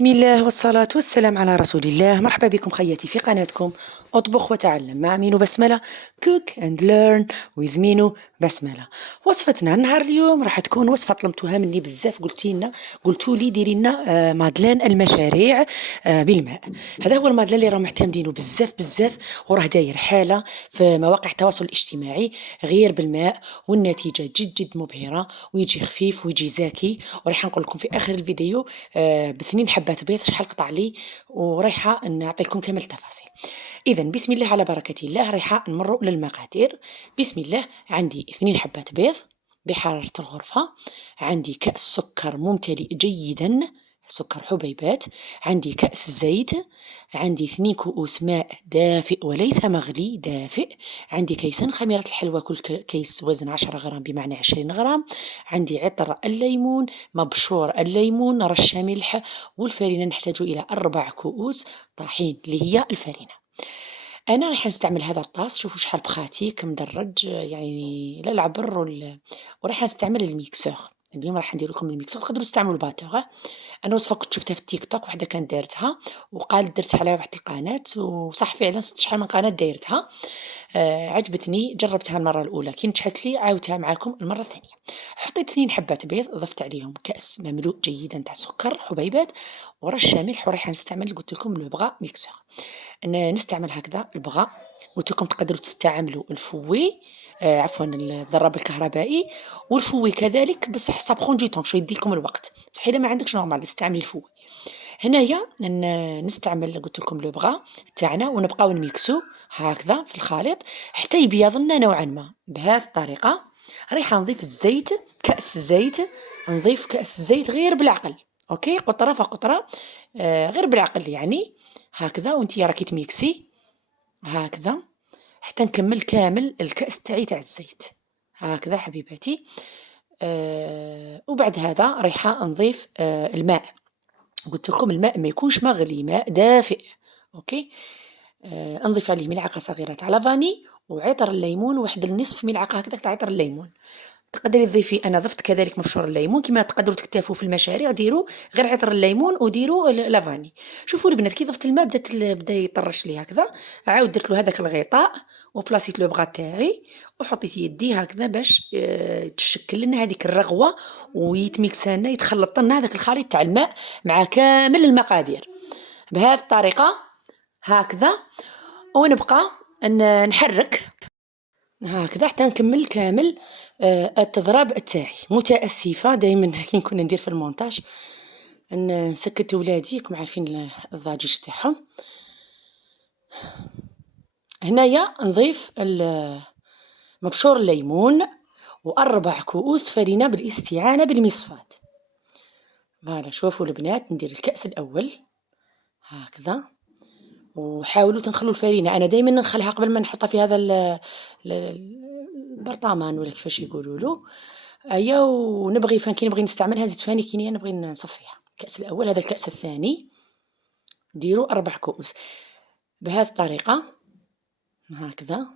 بسم الله والصلاة والسلام على رسول الله. مرحبا بكم خياتي في قناتكم أطبخ وتعلم مع مينو بسملة. Cook and learn with مينو بسملة. وصفتنا نهار اليوم راح تكون وصفة طلبتوها مني بزاف، قلتوا لي ديري لنا مادلين المشاريع بالماء. هذا هو المادلين اللي راهم معتمدينه بزاف وراه داير حالة في مواقع التواصل الاجتماعي غير بالماء، والنتيجة جد مبهرة، ويجي خفيف ويجي زاكي. وراح نقول لكم في آخر الفيديو ب2 حبات بيض شحال قطع لي، ورايحة نعطي لكم كامل التفاصيل. إذا بسم الله على بركة الله، رايحة نمروا للمقادير. بسم الله. عندي 2 حبات بيض بحرارة الغرفة، عندي كأس سكر ممتلئ جيدا، سكر حبيبات، عندي كأس زيت، عندي 2 كؤوس ماء دافئ وليس مغلي، دافئ، عندي كيسان خميرة الحلوى، كل كيس وزن 10 غرام بمعنى 20 غرام، عندي عطر الليمون، مبشور الليمون، رشة ملح، والفرينة نحتاج إلى 4 كؤوس طحين اللي هي الفرينة. أنا راح نستعمل هذا الطاس، شوفوا شحال بخاتيك مدرج، يعني لا العبر وراح نستعمل الميكسور. اليوم راح ندير لكم الميكسور، تقدروا تستعملوا الباتور. انا وصفه كنت شفتها في التيك توك، وحده كانت دارتها وقالت درتها على واحد القناه، وصح فعلا شحال من قناه دايرتها. عجبتني، جربتها المره الاولى كي نجحت لي عاودتها معكم المره الثانيه. حطيت 2 حبات بيض، ضفت عليهم كاس مملوء جيدا تاع سكر حبيبات ورشه ملح، وراح نستعمل قلت لكم لو بغا ميكسور. نستعمل هكذا البغا. قلت لكم تقدروا تستعملوا الفوي، عفوا الضراب الكهربائي، والفوي كذلك، بصح سا برون دو طون، شو يديكم الوقت، صح الا ما عندكش نورمال استعملي الفوي. هنايا نستعمل قلت لكم لو بغا تاعنا، ونبقاو نميكسو هكذا في الخليط حتى يبيض لنا نوعا ما بهذه الطريقه. رايحه نضيف الزيت، كاس زيت، نضيف كاس زيت غير بالعقل، اوكي، قطره فقطره، غير بالعقل يعني، هكذا. وانتي راكي تميكسي هكذا حتى نكمل كامل الكأس تاعي تاع الزيت هكذا حبيباتي. وبعد هذا رايحة نضيف الماء. قلت لكم الماء ما يكونش مغلي، ماء دافئ، اوكي. نضيف عليه ملعقة صغيرة تاع لافاني، وعطر الليمون، واحد النصف ملعقة هكذا تاع عطر الليمون. تقدري تضيفي، انا ضفت كذلك مبشور الليمون، كما تقدروا تكتفوا في المشاريع ديروا غير عطر الليمون وديروا لافاني. شوفوا البنات كي ضفت الماء بدا يطرش لي هكذا، عاود درت له هذاك الغطاء وبلاصيت لو بغا تاعي، وحطيت يدي هكذا باش تشكل لنا هذيك الرغوه، ويتميكس لنا، يتخلط لنا هذاك الخليط تاع الماء مع كامل المقادير بهذه الطريقه هكذا. ونبقى نحرك هكذا حتى نكمل كامل التضراب تاعي. متأسفة دائما كي نكون ندير في المونتاج نسكت ولادي، راكم عارفين الضجيج تاعهم. هنايا نضيف مبشور الليمون، و4 كؤوس فرينة بالاستعانة بالمصفاة. فوالا شوفوا البنات، ندير الكأس الأول هكذا، وحاولوا تنخلوا الفرينة. أنا دايما نخلها قبل ما نحطها في هذا البرطمان ولا كيفاش يقولوا له. أيا ونبغي كي نبغي نستعملها زيت فاني، كي نبغي نصفيها. الكأس الأول، هذا الكأس الثاني ديروا 4 كؤوس بهذه الطريقة هكذا.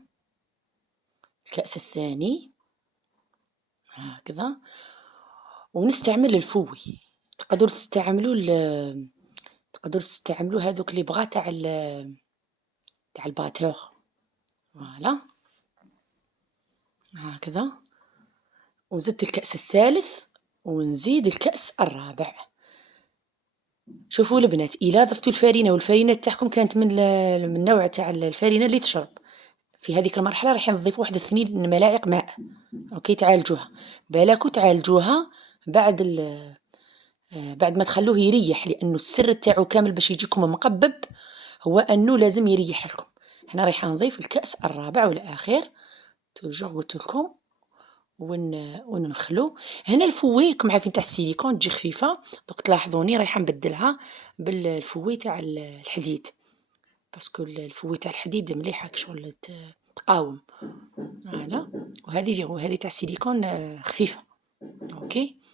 الكأس الثاني هكذا. ونستعمل الفوي، تقدروا تستعملوا هذوك اللي بغا تاع الباتور. فوالا هكذا. وزدت الكأس الثالث، ونزيد الكأس الرابع. شوفوا البنات، إلا ضفتوا الفرينة والفرينة تاعكم كانت من النوع تاع الفرينة اللي تشرب، في هذيك المرحلة راح نضيفوا واحد 2 ملاعق ماء، اوكي، تعالجوها. بالكوا تعالجوها بعد ما تخلوه يريح، لأنه السر تاعو كامل باش يجيكم مقبب هو أنه لازم يريح لكم. هنا رايحة نضيف الكأس الرابع والأخير، توجور قلت لكم، ونخلو. هنا الفوي كما عارفين تاع السيليكون تجي خفيفة، دوك تلاحظوني رايحة نبدلها بالفوي تاع الحديد، باسكو الفوي تاع الحديد مليحة كشغل تقاوم. فوالا. وهذه تاع السيليكون خفيفة، اوكي.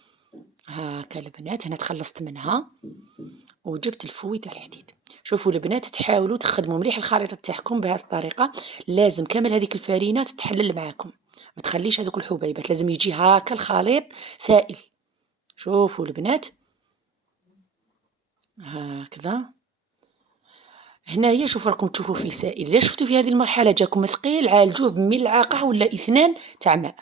هاكا البنات، انا تخلصت منها وجبت الفوي تاع الحديد. شوفوا البنات، تحاولوا تخدموا مليح الخليط تاعكم بهذه الطريقه. لازم كامل هذيك الفرينه تتحلل معاكم، ما تخليش هذوك الحبيبات، لازم يجي هاكا الخليط سائل. شوفوا البنات هكذا. هنايا شوفوا راكم تشوفوا فيه سائل، إلا شفتوا في هذه المرحلة جاكم ثقيل عالجوه بملعقة ولا 2 تاع ماء.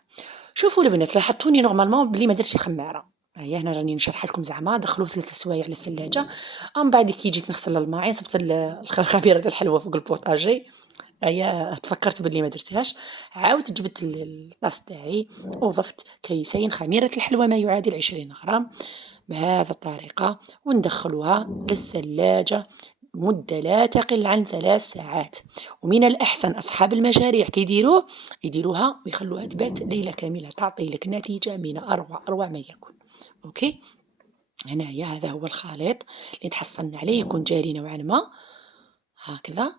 شوفوا البنات لاحظتوني نورمالمون بلي ما درتش الخمارة، هيا هنا راني نشرح لكم زعما دخلوه 3 سوايع للثلاجة، من بعد كي جيت نغسل الماعين صبت خميرة الحلوى فوق البوطاجي، هيا تفكرت بلي ما درتهاش، عاودت جبت الطاس تاعي وضفت كيسين خميرة الحلوى ما يعادل 20 غرام بهذه الطريقة، وندخلوها للثلاجة مدة لا تقل عن 3 ساعات. ومن الأحسن أصحاب المشاريع كيديروه يديروها ويخلوها تبات ليلة كاملة، تعطي لك نتيجة من أروع ما يكون. أوكي، هنايا هذا هو الخليط اللي تحصلنا عليه، يكون جاري نوعا ما هكذا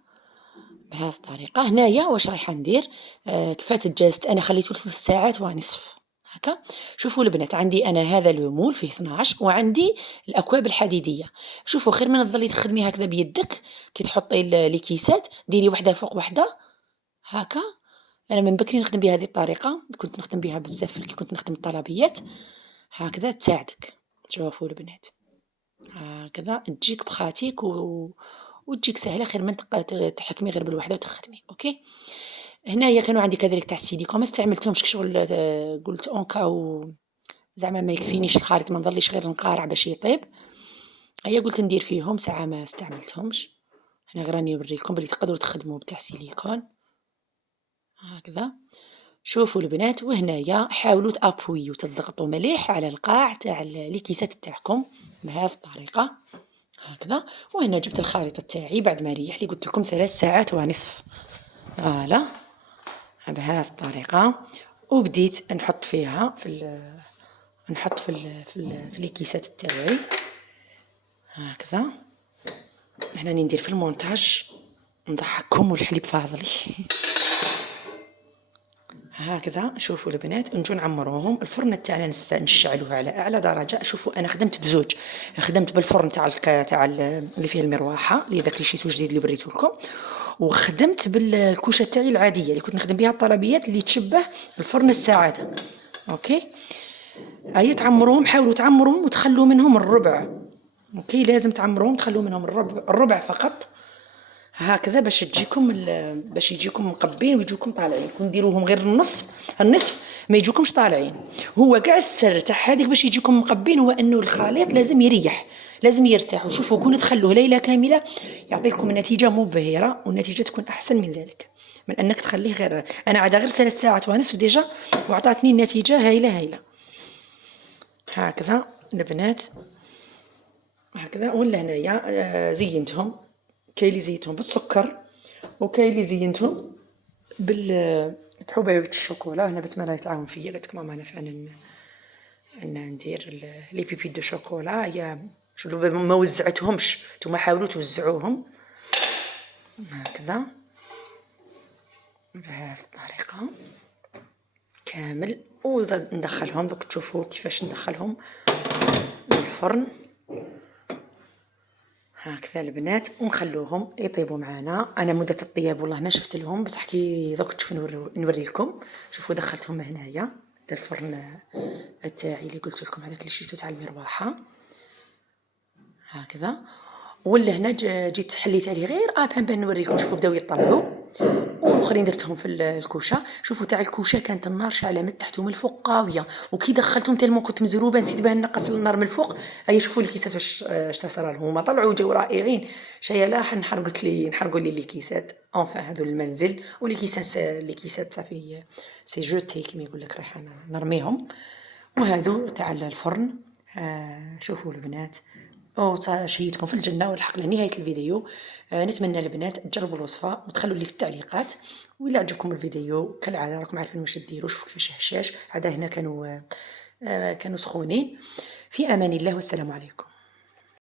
بهذه الطريقة. هنايا واش رايحة ندير؟ كفات جازت أنا خليته 3 ساعات ونصف هكا. شوفوا البنات عندي أنا هذا المول فيه 12 وعندي الأكواب الحديدية. شوفوا خير من تظلي تخدمي هكذا بيدك، كي تحطي لي كيسات ديري وحدة فوق وحدة هكا. أنا من بكري نخدم بهذه الطريقة، كنت نخدم بها بزاف كي كنت نخدم الطلبيات هكذا تساعدك. شوفوا البنات هكذا تجيك بخاتيك وتجيك سهلة خير من تحكمي غير بالوحدة وتخدمي. أوكي، هنايا كانوا عندي كذلك تاع السيليكون ما استعملتهمش كشغل، قلت اون كاو زعما ما يكفينيش الخليط ما نظليش غير نقارع باش يطيب، هيا قلت ندير فيهم ساعة ما استعملتهمش. هنا غير راني نوريكم بلي تقدروا تخدموا بتاع سيليكون هكذا. شوفوا البنات، وهنايا حاولوا تابويو تضغطوا مليح على القاع تاع لي كيسات تاعكم بهذه الطريقة هكذا. وهنا جبت الخليط تاعي بعد ما ريح لي قلت لكم 3 ساعات ونصف، فوالا بهذه الطريقة. وبديت نحط فيها نحط في لي كيسات تاعي هكذا. هنا ندير في المونتاج نضحككم والحليب فاضلي هكذا. شوفوا البنات نجو نعمروهم. الفرن تاعنا نشعلوه على اعلى درجه. شوفوا انا خدمت بزوج، خدمت بالفرن تاع اللي فيه المروحه اللي داك اللي شيتو جديد اللي بريته لكم، وخدمت بالكوشه تاعي العاديه اللي كنت نخدم بها الطلبيات اللي تشبه الفرن السعاده. اوكي، هيا تعمروهم، حاولوا تعمروهم وتخلوا منهم الربع. اوكي، لازم تعمروهم تخلوا منهم الربع فقط هكذا باش يجيكم مقبين ويجوكم طالعين. كون ديروهم غير النصف ما يجوكمش طالعين. هو كاع السر تاع هذيك باش يجيكم مقبين هو انه الخليط لازم يريح، لازم يرتاح. وشوفوا كون تخلوه ليله كامله يعطيكم نتيجه مبهره، والنتيجه تكون احسن من ذلك من انك تخليه غير. انا عاد غير 3 ساعات ونصف ديجا وعطاتني النتيجه هايله هكذا البنات هكذا. ولا هنايا زينتهم، كاين اللي زينتهم بالسكر وكاين اللي زينتهم بحبيبة الشوكولا. هنا بس ما يتعاون فيا قالت لك ماما انا فعلا ندير لي بيبي دو شوكولا. هي شنو ما وزعتهمش، نتوما حاولوا توزعوهم هكذا بهذه الطريقه كامل. وندخلهم دوك تشوفوا كيفاش ندخلهم الفرن هكذا البنات، ونخلوهم يطيبوا معنا. انا مده الطياب والله ما شفت لهم، بصح كي دوك تشوفوا نوريكم. شوفوا دخلتهم هنايا للفرن تاعي اللي قلت لكم هذاك اللي شريته تاع المروحه هكذا. ولا هنا جيت حليت عليه غير بان نوريكم. شوفوا بداو يطلعوا، والاخرين درتهم في الكوشه. شوفوا تاع الكوشه كانت النار شاعله من تحت ومن الفوق قاويه، وكي دخلتهم تالمو كنت مزروبه نسيت باه نقص النار من الفوق. هيا شوفوا الكيسات واش صار لهم، هما طلعوا جاو رائعين. شايه لا نحرقوا لي الكيسات اونفا هذو المنزل. ولي كيسات صافي سي جوتي كيما يقول لك رايحه نرميهم. وهذو تاع الفرن. شوفوا البنات شهيتكم في الجنة. والحق لنهاية الفيديو. نتمنى البنات تجربوا الوصفة وتخلوا لي في التعليقات. وإلا عجبكم الفيديو كالعادة راكم عارفين واش ديروا. شوفوا كيفاش هشاش عاد هنا كانوا سخونين. في أمان الله والسلام عليكم.